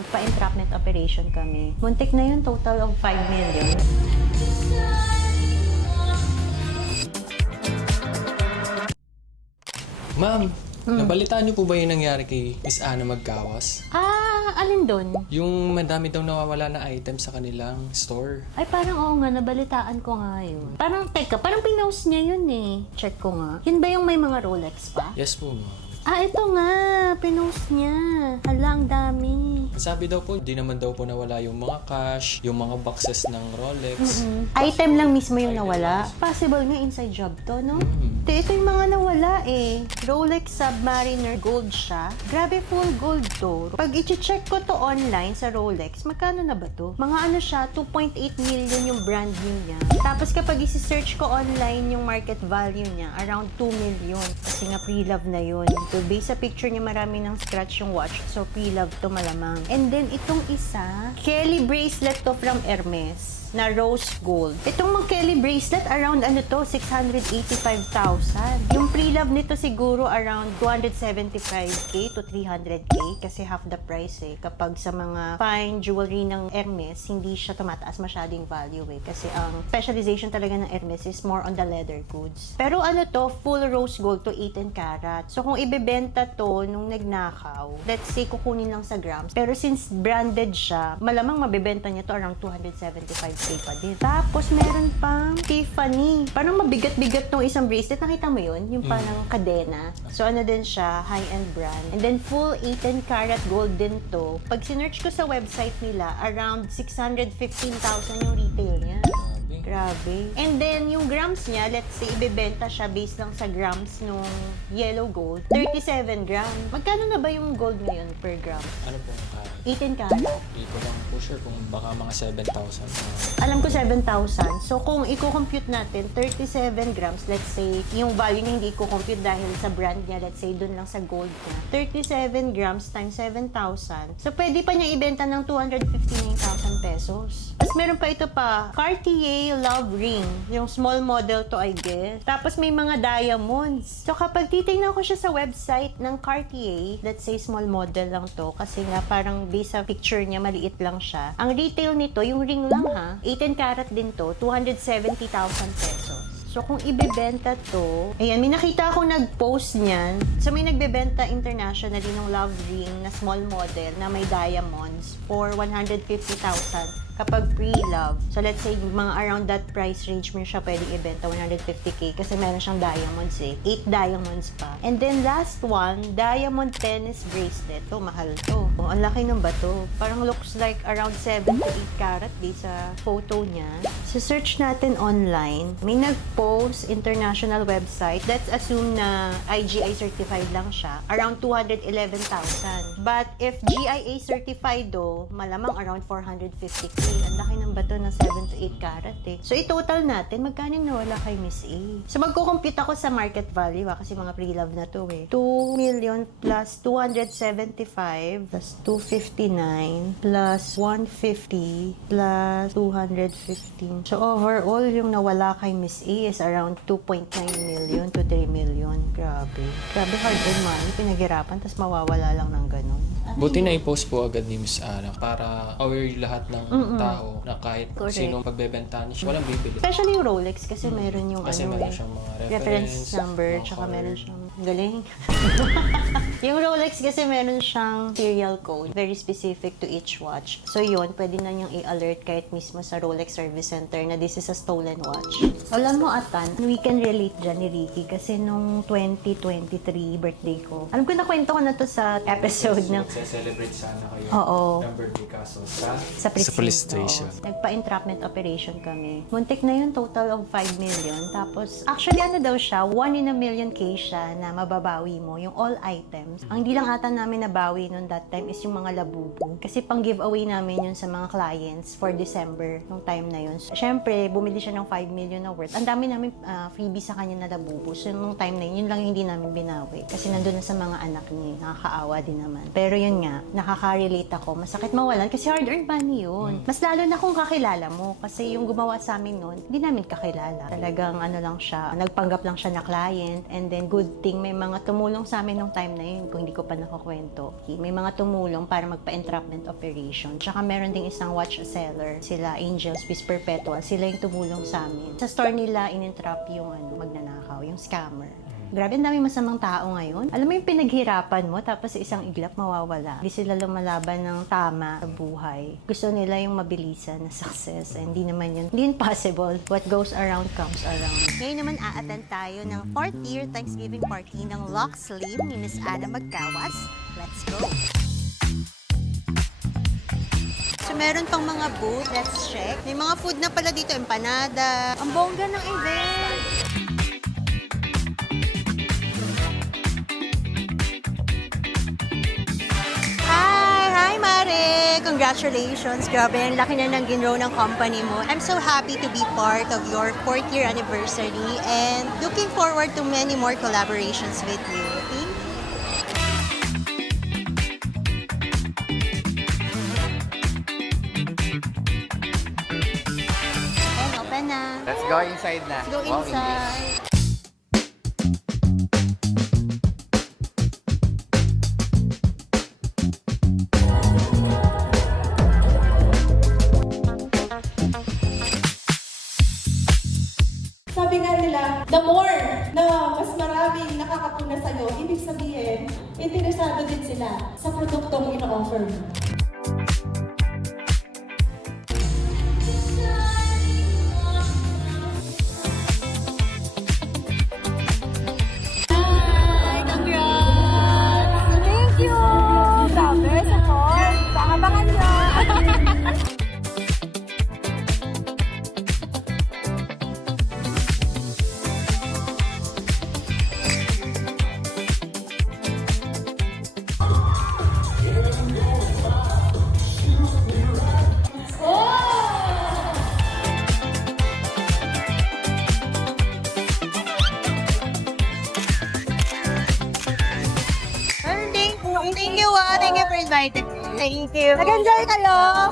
Nagpa-entrapment operation kami. Muntik na yun, total of 5 million. Ma'am, nabalitaan niyo po ba yung nangyari kay Miss Ana Magkawas? Alin doon? Yung madami daw nawawala na item sa kanilang store. Ay, parang oo nga, nabalitaan ko nga yun. Parang, teka, parang pinost niya yun eh. Check ko nga. Yun ba yung may mga Rolex pa? Yes po, ma'am. Ito nga, pinost niya. Hala, ang dami. Sabi daw po, di naman daw po nawala yung mga cash, yung mga boxes ng Rolex. Item lang mismo yung nawala. Possible nga inside job to, no? Ito yung mga nawala eh. Rolex Submariner Gold siya. Grabe, full gold to. Pag i-check ko to online sa Rolex, magkano na ba to? Mga ano siya, 2.8 million yung brand new niya. Tapos kapag isi-search ko online yung market value niya, around 2 million. Kasi nga pre-love na yun. So based sa picture niya, marami ng scratch yung watch. So pre-love to malamang. And then itong isa, Kelly bracelet to from Hermes na rose gold. Itong mga Kelly bracelet, around ano to, 685,000. Yung pre-love nito siguro around 275k to 300k kasi half the price eh. Kapag sa mga fine jewelry ng Hermes, hindi siya tumataas masyadong value eh. Kasi ang specialization talaga ng Hermes is more on the leather goods. Pero ano to, full rose gold to 18 karat. So kung ibebenta to nung nagnakaw, let's say kukunin lang sa grams. Pero since branded siya, malamang mabebenta niya to around 275k pa din. Tapos meron pang Tiffany. Parang mabigat-bigat tong isang bracelet. Nakita mo yun? Yung parang kadena. So ano din siya, high-end brand. And then full 18 karat gold din to. Pag sinerch ko sa website nila, around 615,000 yung retail niya. Grabe. And then, yung grams niya, let's say, ibebenta siya based lang sa grams nung yellow gold. 37 grams. Magkano na ba yung gold ngayon per gram? Ano po ang karat? 18 karat. Hindi ko lang po sure kung baka mga 7,000. Alam ko 7,000. So, kung i-compute natin, 37 grams, let's say, yung value niya hindi i-compute dahil sa brand niya, let's say, dun lang sa gold niya. 37 grams times 7,000. So, pwede pa niya ibenta ng 259,000 pesos. Tapos, meron pa ito pa, Cartier Love Ring. Yung small model to, I guess. Tapos, may mga diamonds. So, kapag titignan ko siya sa website ng Cartier, let's say, small model lang to, kasi nga, parang based sa picture niya, maliit lang siya. Ang retail nito, yung ring lang ha, 18 karat din to, 270,000 pesos. So, kung ibebenta to, ayan, may nakita akong nag-post niyan. So, may nagbebenta internationally ng love ring na small model na may diamonds for 150,000 kapag pre-love. So, let's say, mga around that price range mo siya pwedeng ibenta, 150k, kasi meron siyang diamonds eh. 8 diamonds pa. And then, last one, diamond tennis bracelet. To, mahal to. Oh, ang laki ng bato. Parang looks like around 7 to 8 karat based sa photo niya. So, search natin online. May nag-post international website. Let's assume na IGI certified lang siya. Around 211,000. But if GIA certified do, malamang around 450k. Ang laki ng bato ng 7 to 8 karat eh. So, i-total natin, magkano nawala kay Miss A? So, magkukompute ako sa market value kasi mga pre-love na to eh. 2 million plus 275 plus 259 plus 150 plus 215. So, overall, yung nawala kay Miss A is around 2.9 million to 3 million. Grabe. Grabe hard-earned money. Pinaghirapan, tapos mawawala lang ng ganun. Buti na i-post po agad ni Miss Ana para aware lahat ng tao na kahit sino pagbebentahan siya, walang bibili. Especially yung Rolex kasi meron yung Kasi meron siyang mga reference number, mga tsaka color. meron siyang galing. Yung Rolex kasi meron siyang serial code, very specific to each watch. So yun, pwede na niyang i-alert kahit mismo sa Rolex Service Center na this is a stolen watch. Alam mo, Atan, we can relate dyan ni Ricky kasi nung 2023 birthday ko, alam ko nakwento ko na to sa episode ng Celebrate sana kayo ng birthday kaso sa police station. Oo. Nagpa-entrapment operation kami. Muntik na yun, total of 5 million. Tapos, actually ano daw siya, 1 in a million case siya na mababawi mo, yung all items. Ang hindi lang ata namin nabawi noon that time is yung mga labubo. Kasi pang giveaway namin yun sa mga clients for December, nung time na yun. So, syempre, bumili siya ng 5 million na worth. Ang dami namin freebie sa kanya na labubo. So, nung time na yun lang yung hindi namin binawi. Kasi nandun na sa mga anak niya. Nakakaawa din naman. Pero yun nga, nakaka-relate ako. Masakit mawalan kasi hard-earned money yun. Mas lalo na kung kakilala mo. Kasi yung gumawa sa amin noon, hindi namin kakilala. Talagang ano lang siya, nagpanggap lang siya na client and then good thing thing, may mga tumulong sa amin nung time na yun, kung hindi ko pa nakakwento. May mga tumulong para magpa-entrapment operation. Tsaka meron ding isang watch seller, sila Angels Peace Perpetual, sila yung tumulong sa amin. Sa store nila, in-entrap yung magnanakaw, yung scammer. Grabe, ang daming masamang tao ngayon. Alam mo yung pinaghirapan mo, tapos sa isang iglap mawawala. Hindi sila lumalaban ng tama sa buhay. Gusto nila yung mabilisan na success. Hindi naman yun. Hindi yun possible. What goes around comes around. Ngayon naman a-attend tayo ng 4th year Thanksgiving party ng Lock Slim ni Miss Ana Magkawas. Let's go! So, meron pang mga booth. Let's check. May mga food na pala dito. Empanada. Ang bongga ng event! Hi, Mare! Congratulations! Grabe, ang laki na ng ginrow ng company mo. I'm so happy to be part of your 4th year anniversary and looking forward to many more collaborations with you. Thank you! And open na. Let's go inside na. Let's go Wow, inside. Sabi nga nila, the more na mas maraming nakakapuna sa'yo, ibig sabihin, interesado din sila sa produktong ino-offer mo. Hi! Congrats! Thank you! Grabe, support! Pangabangan nyo! Thank you for inviting me. Thank you. Nag-enjoy kayo?